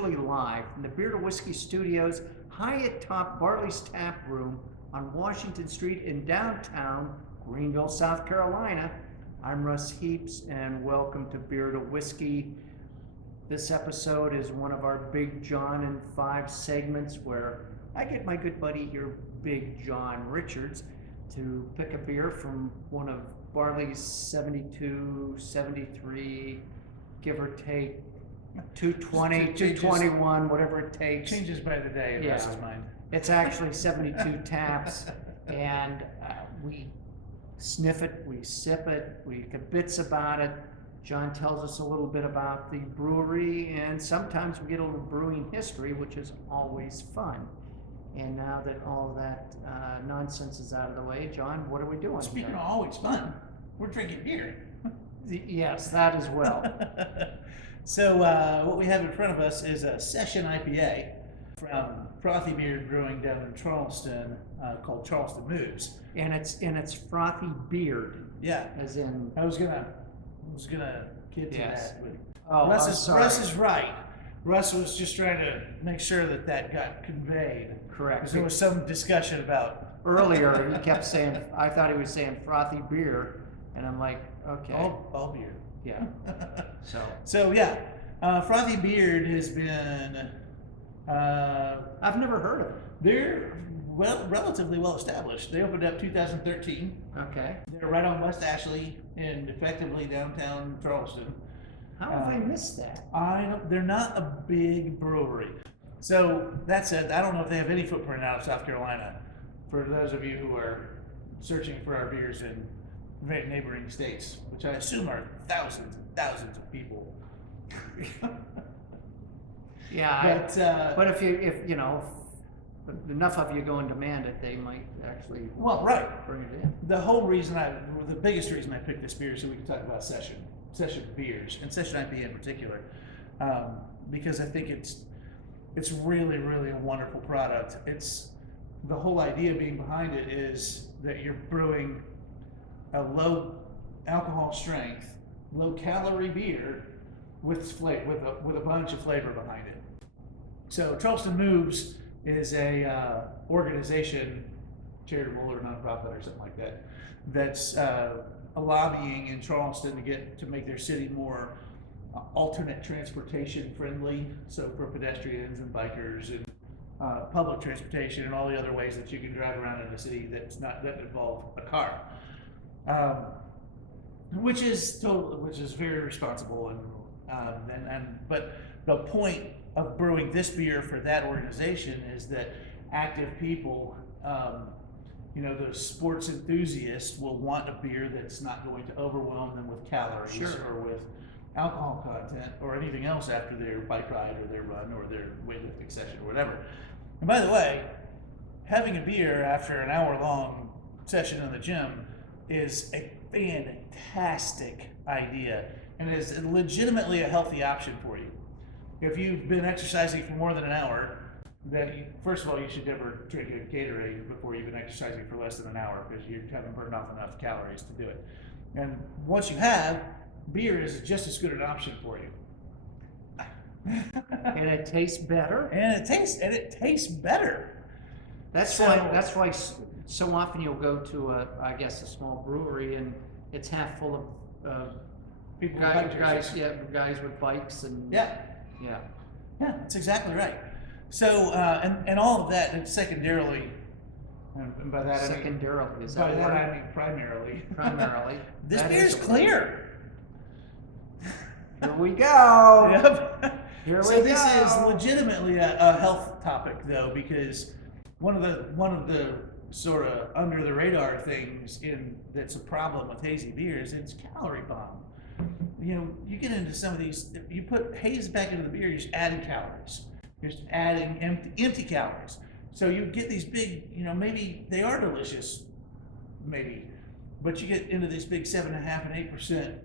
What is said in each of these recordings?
virtually live from the Beer to Whiskey Studios, high atop Barley's Tap Room on Washington Street in downtown Greenville, South Carolina. I'm Russ Heaps, and welcome to Beer to Whiskey. This episode is one of our Big John and 5 segments where I get my good buddy here, Big John Richards, to pick a beer from one of Barley's 72, 73, give or take, 220, 221, whatever it takes. Changes by the day in Russ's mind. It's actually 72 taps, and we sniff it, we sip it, we kibitz about it. John tells us a little bit about the brewery, and sometimes we get a little brewing history, which is always fun. And now that all of that nonsense is out of the way, John, what are we doing? Speaking of always fun, we're drinking beer. Yes, that as well. So what we have in front of us is a session IPA from Frothy Beard Brewing down in Charleston called Charleston Moves. And it's Frothy Beard. Yeah. As in, I was gonna get to yes. that. But Oh, Russ is right. Russ was just trying to make sure that got conveyed. Correct. Because there was some discussion about earlier, he kept saying, I thought he was saying Frothy Beer, and I'm like, okay. all beer. Yeah. So yeah, Frothy Beard has been. I've never heard of it. They're relatively well established. They opened up 2013. Okay. They're right on West Ashley and effectively downtown Charleston. How have I missed that? They're not a big brewery. So that said, I don't know if they have any footprint out of South Carolina. For those of you who are searching for our beers in neighboring states, which I assume are thousands and thousands of people. Yeah, but if you know, if enough of you go and demand it, they might actually bring it in. The biggest reason I picked this beer is so we can talk about session beers and session IPA in particular, because I think it's really, really a wonderful product. It's the whole idea being behind it is that you're brewing a low alcohol strength, low calorie beer with a bunch of flavor behind it. So Charleston Moves is a organization, charitable or nonprofit or something like that, that's lobbying in Charleston to make their city more alternate transportation friendly. So for pedestrians and bikers and public transportation and all the other ways that you can drive around in a city that involve a car, which is very responsible but the point of brewing this beer for that organization is that active people, those sports enthusiasts will want a beer that's not going to overwhelm them with calories or with alcohol content or anything else after their bike ride or their run or their weightlifting session or whatever. And by the way, having a beer after an hour-long session in the gym is a fantastic idea and is legitimately a healthy option for you. If you've been exercising for more than an hour, then first of all, you should never drink a Gatorade before you've been exercising for less than an hour because you haven't burned off enough calories to do it. And once you have, beer is just as good an option for you. And it tastes better. And it tastes better. That's why so often you'll go to a small brewery and it's half full of guys with bikes and yeah, that's exactly right. So and all of that, and secondarily, and by that secondarily, I mean primarily. Primarily, this beer is clear. Here we go. Yep. So this is legitimately a health topic, though, because one of the sort of under the radar things that's a problem with hazy beers, it's calorie bomb. You get into some of these, you put haze back into the beer, you're just adding calories. You're just adding empty calories. So you get these big, maybe they are delicious, but you get into these big 7.5% and 8%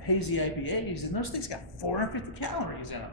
hazy IPAs, and those things got 450 calories in them.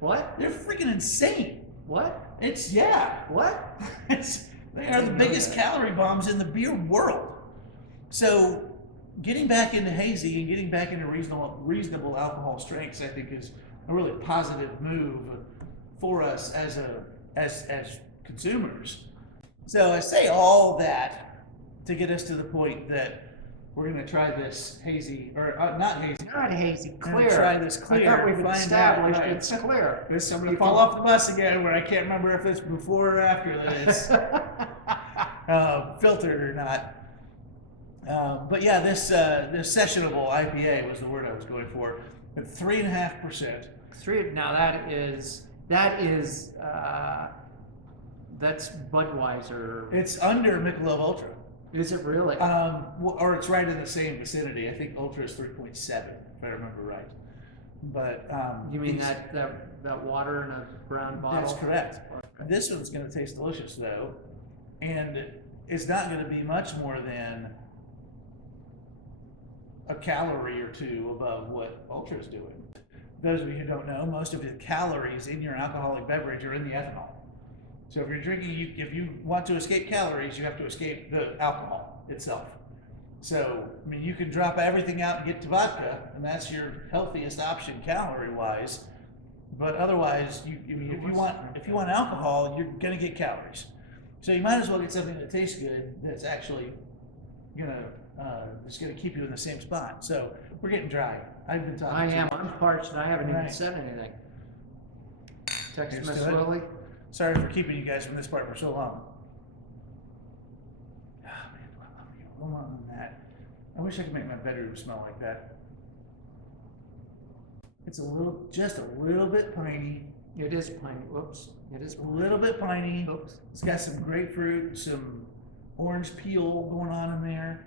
What? They're freaking insane. What? What? They are the biggest calorie bombs in the beer world. So getting back into hazy and getting back into reasonable alcohol strengths, I think, is a really positive move for us as as consumers. So I say all that to get us to the point that we're going to try this hazy, or not hazy. Not hazy, We're gonna clear. try this clear. I thought we've find out, established right. it's clear. This, I'm going to fall off the bus again where I can't remember if it's before or after that it's filtered or not. But yeah, this sessionable IPA was the word I was going for. At 3.5%. Now that's Budweiser. It's under Michelob Ultra. Is it really? Or it's right in the same vicinity. I think Ultra is 3.7, if I remember right. But You mean that water in a brown bottle? that's correct. Okay. This one's going to taste delicious though, and it's not going to be much more than a calorie or two above what Ultra is doing. Those of you who don't know, most of the calories in your alcoholic beverage are in the ethanol. So if you're drinking, if you want to escape calories, you have to escape the alcohol itself. So, I mean, you can drop everything out and get to vodka, and that's your healthiest option calorie-wise. But otherwise, if you want alcohol, you're gonna get calories. So you might as well get something that tastes good, that's actually gonna keep you in the same spot. So we're getting dry. I've been talking. I'm parched and I haven't even Right. said anything. Text Here's Miss to it. Willie. Sorry for keeping you guys from this part for so long. Oh man, I love you. A little longer than that. I wish I could make my bedroom smell like that. It's just a little bit piney. It is piney. Whoops. It is A little bit piney. Oops. It's got some grapefruit, some orange peel going on in there.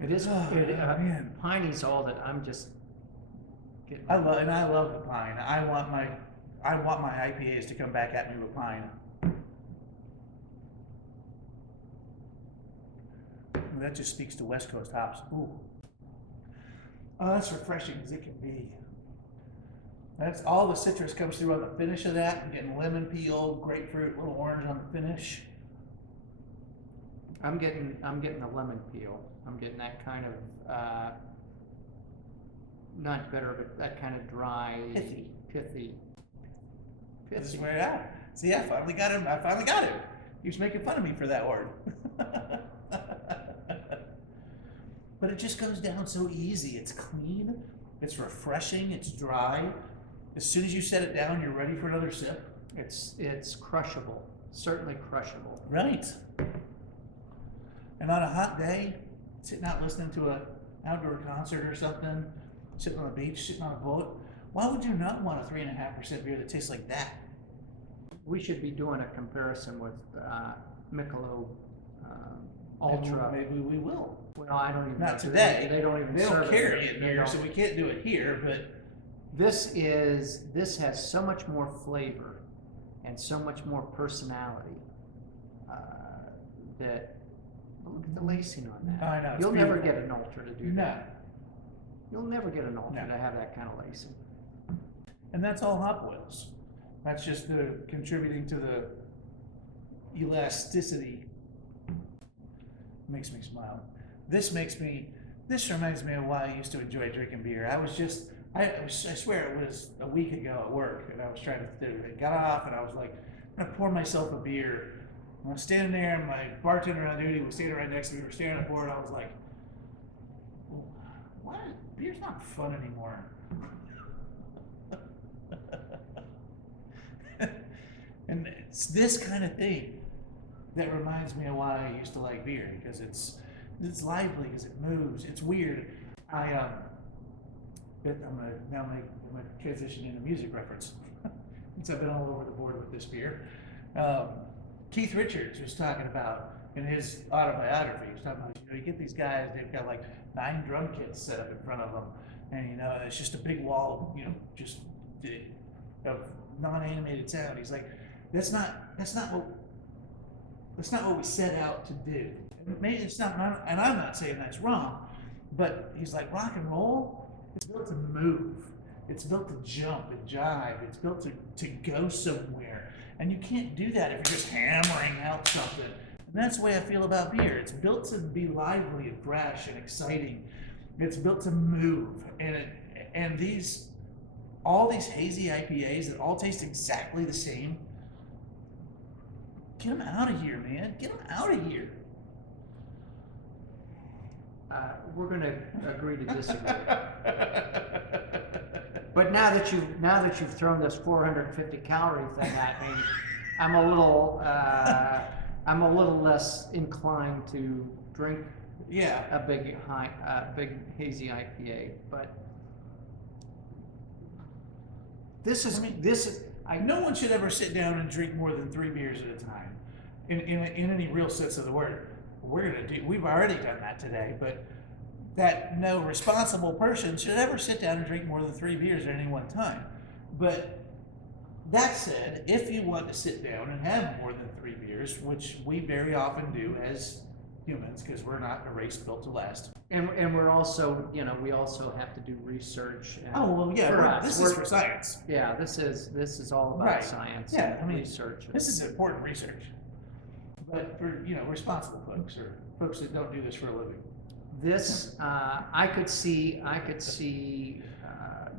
It is. Oh, man. Piney's all that I'm just getting. I love the pine. I want my IPAs to come back at me with pine. That just speaks to West Coast hops. Ooh. Oh, that's refreshing as it can be. That's all the citrus comes through on the finish of that. I'm getting lemon peel, grapefruit, little orange on the finish. I'm getting the lemon peel. I'm getting that kind of not bitter, but that kind of dry, pithy. This is where I see. I finally got him. He was making fun of me for that word. But it just goes down so easy. It's clean. It's refreshing. It's dry. As soon as you set it down, you're ready for another sip. It's crushable. Certainly crushable. Right. And on a hot day, sitting out listening to an outdoor concert or something, sitting on the beach, sitting on a boat, why would you not want a 3.5% beer that tastes like that? We should be doing a comparison with Michelob Ultra. Maybe we will. Well, I don't even. Not today. They don't even. They don't serve carry it They here, don't. so we can't do it here. But This has so much more flavor and so much more personality that look at the lacing on that. I know, it's You'll never beautiful. get an Ultra to do no, that. You'll never get an Ultra No. to have that kind of lacing. and that's all hop boils. That's just the contributing to the elasticity. Makes me smile. This reminds me of why I used to enjoy drinking beer. I swear it was a week ago at work, and I was trying to do it. I got off, and I was like, I'm gonna pour myself a beer. And I was standing there, and my bartender on duty was standing right next to me. We were staring at the board. I was like, "What? Beer's not fun anymore." And it's this kind of thing that reminds me of why I used to like beer, because it's lively, because it moves. It's weird. I'm gonna transition into music reference since I've been all over the board with this beer. Keith Richards was talking about in his autobiography. He was talking about, you get these guys, they've got like 9 drum kits set up in front of them, and it's just a big wall, just of non-animated sound. He's like, that's not what we set out to do. Maybe it's not, and I'm not saying that's wrong, but he's like, rock and roll, it's built to move. It's built to jump and jive. It's built to go somewhere. And you can't do that if you're just hammering out something. And that's the way I feel about beer. It's built to be lively and fresh and exciting. It's built to move. And And all these hazy IPAs that all taste exactly the same, get them out of here, man. Get them out of here. We're going to agree to disagree. But now that you've thrown this 450 calorie thing at me, I'm a little less inclined to drink a big hazy IPA. But no one should ever sit down and drink more than 3 beers at a time, in any real sense of the word. We've already done that today, but that no responsible person should ever sit down and drink more than 3 beers at any one time. But that said, if you want to sit down and have more than 3 beers, which we very often do as humans, because we're not a race built to last. And we're also, we also have to do research. And this is for science. Yeah, this is all about science. Yeah, and research. This is important research. But for responsible folks or folks that don't do this for a living. This I could see.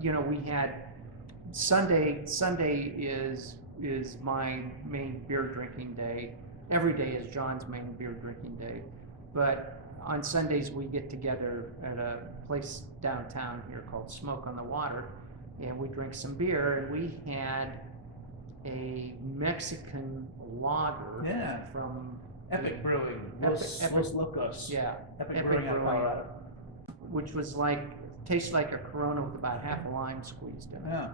We had Sunday. Sunday is my main beer drinking day. Every day is John's main beer drinking day, but on Sundays we get together at a place downtown here called Smoke on the Water, and we drink some beer. And we had a Mexican lager from Epic Brewing, Los Locos. Yeah, Epic Brewing out of Colorado. Which was tastes like a Corona with about half a lime squeezed in it. Yeah.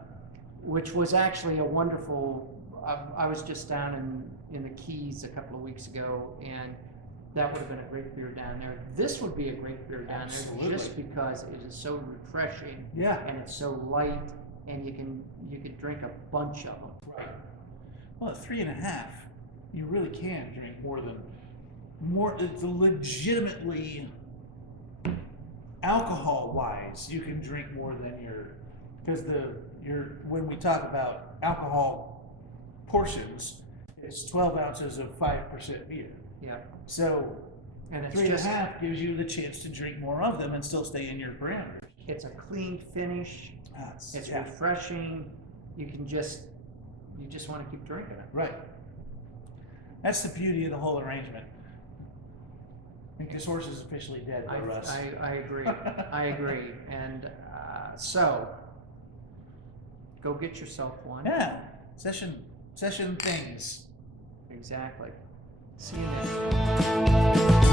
Which was actually a wonderful. I was just down in the Keys a couple of weeks ago, and that would have been a great beer down there. This would be a great beer down there just because it is so refreshing. Yeah. And it's so light, and you can drink a bunch of them. Right. Well, at 3.5, you really can drink more. It's legitimately alcohol-wise, you can drink more than when we talk about alcohol portions, it's 12 ounces of 5% beer. Yeah. So, and it's 3.5 gives you the chance to drink more of them and still stay in your parameters. It's a clean finish. It's refreshing. You just want to keep drinking it. Right. That's the beauty of the whole arrangement. And because horse is officially dead by Russ. I agree. I agree. And so, go get yourself one. Yeah. Session things. Exactly. See you next time.